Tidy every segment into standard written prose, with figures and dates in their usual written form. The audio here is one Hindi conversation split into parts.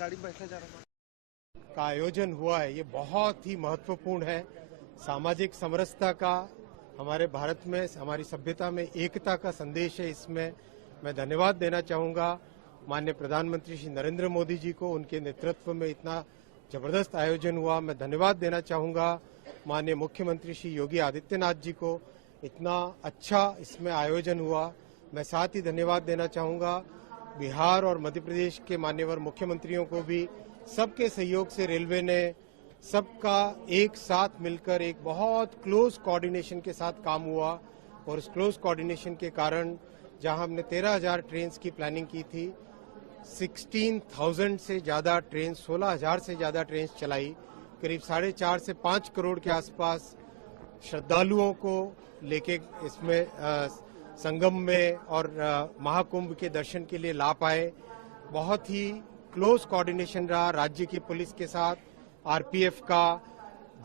गाड़ी में बैठने जा रहा था का आयोजन हुआ है, ये बहुत ही महत्वपूर्ण है। सामाजिक समरसता का हमारे भारत में, हमारी सभ्यता में एकता का संदेश है। इसमें मैं धन्यवाद देना चाहूँगा माननीय प्रधानमंत्री श्री नरेंद्र मोदी जी को, उनके नेतृत्व में इतना जबरदस्त आयोजन हुआ। मैं धन्यवाद देना चाहूँगा माननीय मुख्यमंत्री श्री योगी आदित्यनाथ जी को, इतना अच्छा इसमें आयोजन हुआ। मैं साथ ही धन्यवाद देना चाहूँगा बिहार और मध्य प्रदेश के मान्यवर मुख्यमंत्रियों को भी। सबके सहयोग से रेलवे ने सबका एक साथ मिलकर एक बहुत क्लोज कोऑर्डिनेशन के साथ काम हुआ, और उस क्लोज कोऑर्डिनेशन के कारण जहां हमने 13,000 ट्रेन की प्लानिंग की थी, 16,000 से ज़्यादा ट्रेन, 16,000 से ज़्यादा ट्रेन चलाई। करीब 4.5 से 5 करोड़ के आसपास श्रद्धालुओं को लेके इसमें संगम में और महाकुंभ के दर्शन के लिए ला पाए। बहुत ही क्लोज कोऑर्डिनेशन रहा राज्य की पुलिस के साथ, आरपीएफ का,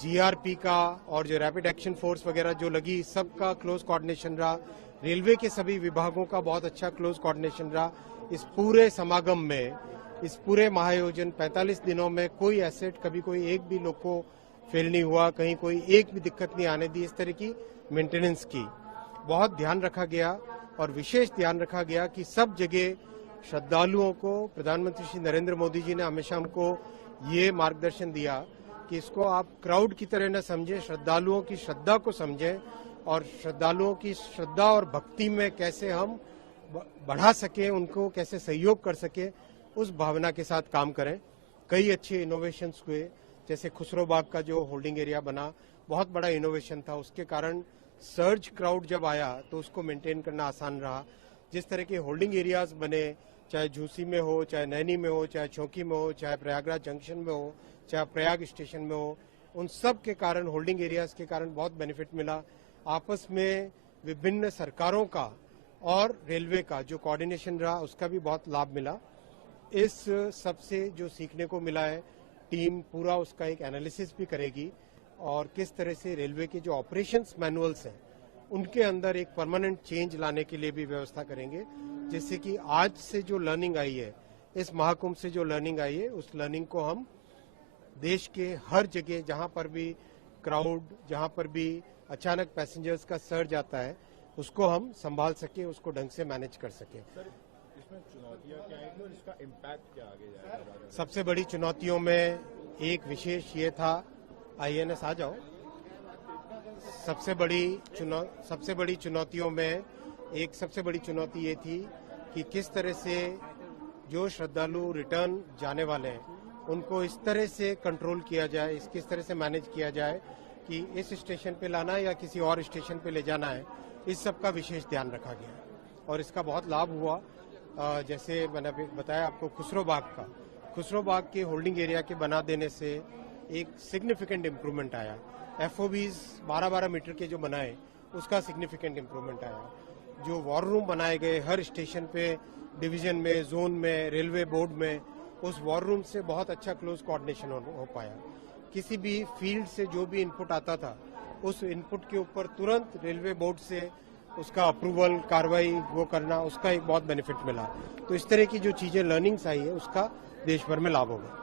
जीआरपी का और जो रैपिड एक्शन फोर्स वगैरह जो लगी, सबका क्लोज कोऑर्डिनेशन रहा। रेलवे के सभी विभागों का बहुत अच्छा क्लोज कोऑर्डिनेशन रहा। इस पूरे समागम में, इस पूरे महाआयोजन 45 दिनों में कोई एसेट, कभी कोई एक भी लोग को फेल नहीं हुआ, कहीं कोई एक भी दिक्कत नहीं आने दी। इस तरह की मेंटेनेंस की बहुत ध्यान रखा गया, और विशेष ध्यान रखा गया कि सब जगह श्रद्धालुओं को प्रधानमंत्री श्री नरेंद्र मोदी जी ने हमेशा हमको ये मार्गदर्शन दिया कि इसको आप क्राउड की तरह न समझें, श्रद्धालुओं की श्रद्धा को समझें, और श्रद्धालुओं की श्रद्धा और भक्ति में कैसे हम बढ़ा सकें, उनको कैसे सहयोग कर सकें, उस भावना के साथ काम करें। कई अच्छे इनोवेशंस हुए, जैसे खुसरो बाग का जो होल्डिंग एरिया बना, बहुत बड़ा इनोवेशन था। उसके कारण सर्ज क्राउड जब आया तो उसको मेंटेन करना आसान रहा। जिस तरह के होल्डिंग एरियाज बने, चाहे झूसी में हो, चाहे नैनी में हो, चाहे चौकी में हो, चाहे प्रयागराज जंक्शन में हो, चाहे प्रयाग स्टेशन में हो, उन सब के कारण, होल्डिंग एरियाज के कारण बहुत बेनिफिट मिला। आपस में विभिन्न सरकारों का और रेलवे का जो कोऑर्डिनेशन रहा, उसका भी बहुत लाभ मिला। इस सबसे जो सीखने को मिला है, टीम पूरा उसका एक एनालिसिस भी करेगी, और किस तरह से रेलवे के जो ऑपरेशंस मैनुअल्स हैं उनके अंदर एक परमानेंट चेंज लाने के लिए भी व्यवस्था करेंगे, जिससे कि आज से जो लर्निंग आई है, इस महाकुंभ से जो लर्निंग आई है, उस लर्निंग को हम देश के हर जगह जहां पर भी क्राउड, जहां पर भी अचानक पैसेंजर्स का सर्ज आता है, उसको हम संभाल सके, उसको ढंग से मैनेज कर सके। सर, इसमें चुनौतियां क्या हैं और इसका इम्पैक्ट क्या आगे जाएगा? सबसे बड़ी चुनौतियों में एक विशेष ये था, आईएनएस आ जाओ। सबसे बड़ी चुनौतियों में एक सबसे बड़ी चुनौती ये थी कि किस तरह से जो श्रद्धालु रिटर्न जाने वाले हैं उनको इस तरह से कंट्रोल किया जाए, किस तरह से मैनेज किया जाए कि इस स्टेशन पे लाना है या किसी और स्टेशन पे ले जाना है, इस सब का विशेष ध्यान रखा गया, और इसका बहुत लाभ हुआ। जैसे मैंने अभी बताया आपको, खुसरो बाग के होल्डिंग एरिया के बना देने से एक सिग्निफिकेंट इम्प्रूवमेंट आया। एफओबीज 12-12 मीटर के जो बनाए, उसका सिग्निफिकेंट इम्प्रूवमेंट आया। जो वॉर रूम बनाए गए हर स्टेशन पे, डिवीजन में, जोन में, रेलवे बोर्ड में, उस वॉर रूम से बहुत अच्छा क्लोज कोऑर्डिनेशन हो पाया। किसी भी फील्ड से जो भी इनपुट आता था, उस इनपुट के ऊपर तुरंत रेलवे बोर्ड से उसका अप्रूवल, कार्रवाई वो करना, उसका एक बहुत बेनिफिट मिला। तो इस तरह की जो चीजें लर्निंग्स आई है, उसका देश भर में लाभ होगा।